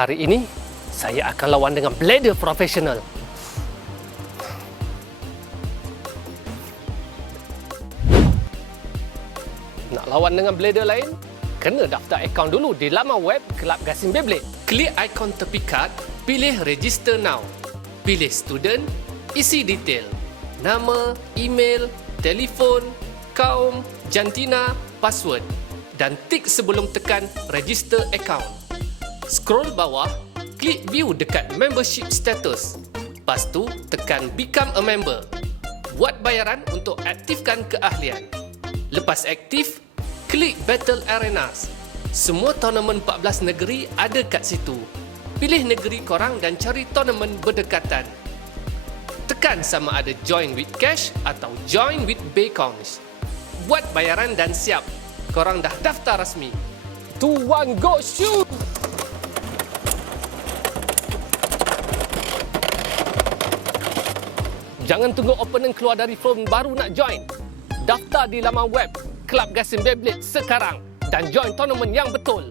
Hari ini, saya akan lawan dengan blader profesional. Nak lawan dengan blader lain? Kena daftar akaun dulu di laman web Kelab Gasing Beyblade. Klik ikon tepi kad, pilih Register Now. Pilih Student, isi detail. Nama, email, telefon, kaum, jantina, password. Dan tik sebelum tekan Register Account. Scroll bawah, klik View dekat Membership Status. Lepas tu, tekan Become a Member. Buat bayaran untuk aktifkan keahlian. Lepas aktif, klik Battle Arenas. Semua tournament 14 negeri ada kat situ. Pilih negeri korang dan cari tournament berdekatan. Tekan sama ada Join with Cash atau Join with Baycoins. Buat bayaran dan siap. Korang dah daftar rasmi. 2, 1, go shoot! Jangan tunggu opponent keluar dari phone baru nak join. Daftar di laman web Kelab Gasing Beyblade sekarang dan join tournament yang betul.